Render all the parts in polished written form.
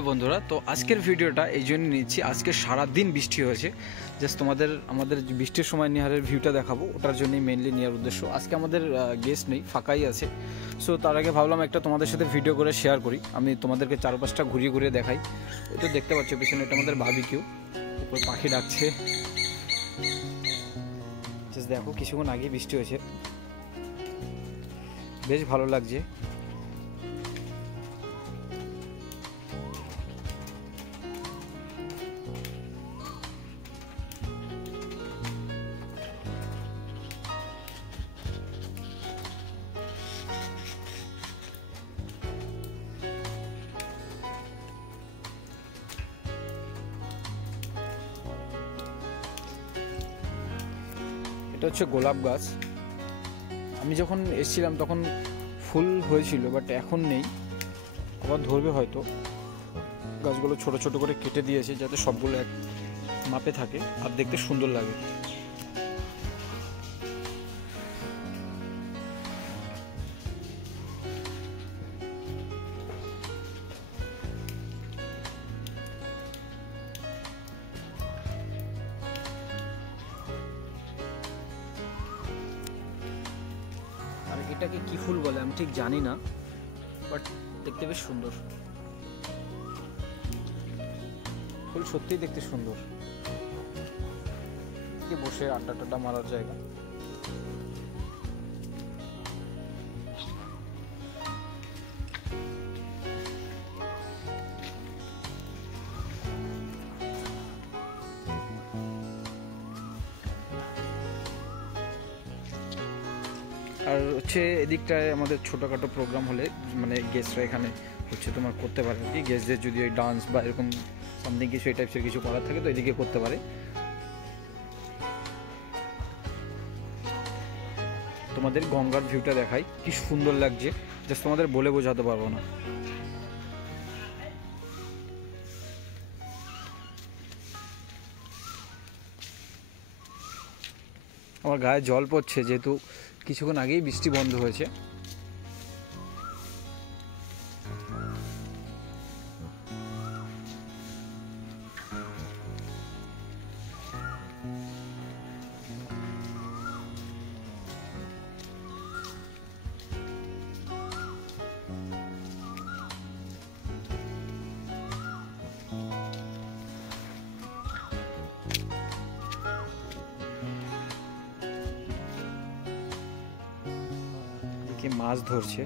Hello বন্ধুরা, তো আজকের ভিডিওটা এই জন্য নিচ্ছি। আজকে সারাদিন বৃষ্টি হয়েছে, জাস্ট আমাদের বৃষ্টির সময় নিহারের ভিউটা দেখাবো, ওটার জন্যই মেনলি নেওয়ার উদ্দেশ্য। আজকে আমাদের গেস্ট নেই, ফাঁকাই আছে। সো তার আগে ভাবলাম একটা তোমাদের সাথে ভিডিও করে শেয়ার করি। আমি তোমাদেরকে চারপাশটা ঘুরিয়ে ঘুরিয়ে দেখাই। ওই তো দেখতে পাচ্ছ পিছনে, এটা আমাদের বারবিকিউ, উপর পাখি ডাকছে। জাস্ট দেখো, কিছুক্ষণ আগে বৃষ্টি হয়েছে, বেশ ভালো লাগছে। এটা হচ্ছে গোলাপ গাছ। আমি যখন এসেছিলাম তখন ফুল হয়েছিল, বাট এখন নেই, আবার ধরবে হয়তো। গাছগুলো ছোট ছোট করে কেটে দিয়েছে যাতে সবগুলো এক মাপে থাকে আর দেখতে সুন্দর লাগে। আর এটাকে কি ফুল বলে আমি ঠিক জানি না, বাট দেখতে বেশ সুন্দর। ফুল সত্যিই দেখতে সুন্দর, কি বসে আড্ডা টাড্ডা মারার জায়গা। আর হচ্ছে এদিকটায় আমাদের ছোটোখাটো প্রোগ্রাম হলে মানে গেস্টরা এখানে হচ্ছে তোমার করতে পারে আর কি। গেস্টদের যদি ওই ডান্স বা এরকম সামথিং কিছু এই টাইপসের কিছু করার থাকে তো এদিকে করতে পারে। তোমাদের গঙ্গার ভিউটা দেখাই, কি সুন্দর লাগছে, জাস্ট তোমাদের বলে বোঝাতে পারবো না। আমার গায়ে জল পড়ছে যেহেতু কিছুক্ষণ আগেই বৃষ্টি বন্ধ হয়েছে। মাছ ধরছে,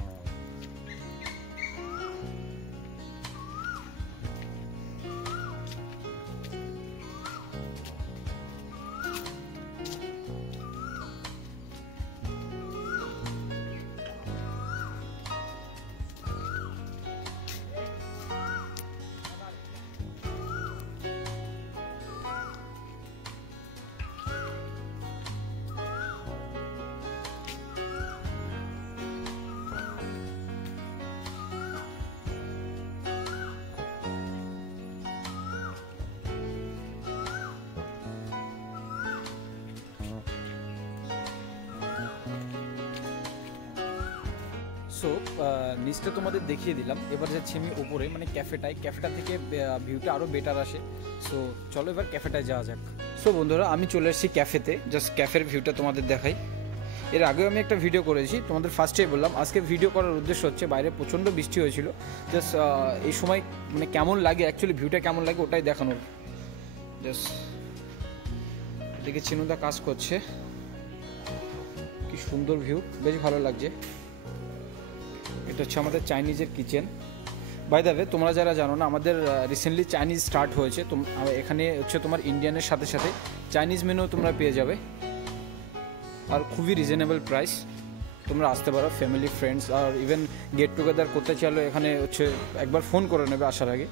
সো নিচটা তোমাদের দেখিয়ে দিলাম। এবার যাচ্ছি আমি উপরে, মানে ক্যাফেটা থেকে ভিউটা আরও বেটার আসে। সো চলো এবার ক্যাফেটায় যাওয়া যাক। সো বন্ধুরা, আমি চলে এসেছি ক্যাফেতে, জাস্ট ক্যাফের ভিউটা তোমাদের দেখাই। এর আগেও আমি একটা ভিডিও করেছি, তোমাদের ফার্স্টেই বললাম আজকে ভিডিও করার উদ্দেশ্য হচ্ছে বাইরে প্রচণ্ড বৃষ্টি হয়েছিল, জাস্ট এই সময় মানে কেমন লাগে অ্যাকচুয়ালি ভিউটা কেমন লাগে ওটাই দেখানোর। জাস্ট এদিকে চিনুদা কাজ করছে, কি সুন্দর ভিউ, বেশ ভালো লাগছে। এটা হচ্ছে আমাদের চাইনিজের কিচেন। বাই দ্য ওয়ে, তোমরা যারা জানো না, আমাদের রিসেন্টলি চাইনিজ স্টার্ট হয়েছে। এখানে হচ্ছে তোমার ইন্ডিয়ানের সাথে সাথে চাইনিজ মেনুও তোমরা পেয়ে যাবে, আর খুবই রিজনেবল প্রাইস। তোমরা আসতে পারো ফ্যামিলি, ফ্রেন্ডস, আর ইভেন গেট টুগেদার করতে চাইলে এখানে হচ্ছে একবার ফোন করে নেবে আসার আগে,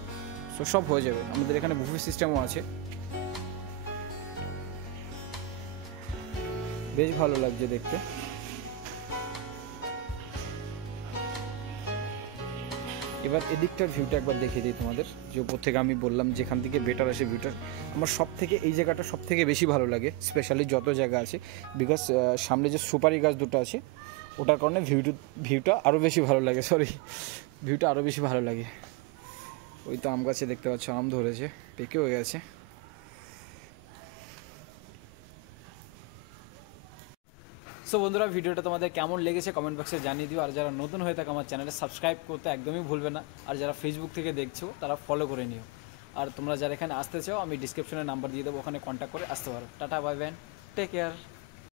সো সব হয়ে যাবে। আমাদের এখানে বুফে সিস্টেমও আছে, বেশ ভালো লাগছে দেখতে। এবার এদিকটার ভিউটা একবার দেখিয়ে দিই তোমাদের, যে উপর থেকে আমি বললাম যেখান থেকে বেটার আসে ভিউটা। আমার সব থেকে এই জায়গাটা সব থেকে বেশি ভালো লাগে, স্পেশালি যত জায়গা আছে, বিকজ সামনে যে সুপারি গাছ দুটো আছে ওটার কারণে ভিউটা আরও বেশি ভালো লাগে। ভিউটা আরও বেশি ভালো লাগে। ওই তো আম গাছে দেখতে পাচ্ছ আম ধরেছে, পেকে হয়ে গেছে। সো বন্ধুরা, ভিডিওটা তোমাদের কেমন লেগেছে কমেন্ট বক্সে জানিয়ে দিও। আর যারা নতুন হয়ে থাকে আমার চ্যানেলে সাবস্ক্রাইব করতে একদমই ভুলবে না। আর যারা ফেসবুক থেকে দেখছো তারা ফলো করে নিও। আর তোমরা যারা এখানে আসতে চাও আমি ডিসক্রিপশনে নাম্বার দিয়ে দেবো, ওখানে কন্ট্যাক্ট করে আসতে পারো। Tata, bye bye, take care.